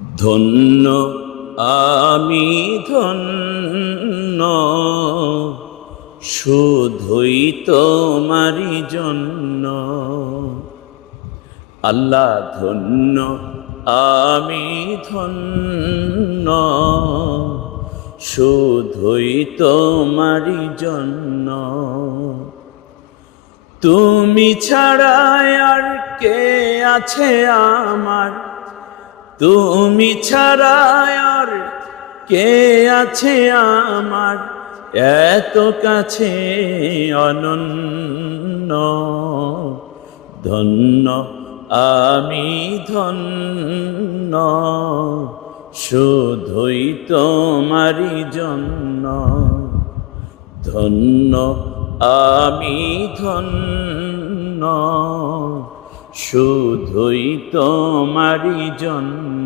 ধন্য আমি ধন্য, শুধুই তোমারই জন্য। আল্লাহ ধন্য আমি ধন্য, শুধুই তোমারই জন্য। তুমি ছাড়া আর কে আছে আমার, তুমি ছাড়া আর কে আছে আমার, এত কাছে অনন্য। ধন্য আমি ধন্য, শুধুই তোমারই জন্য। ধন্য আমি ধন্য, শুধুই তোমারই জন্য।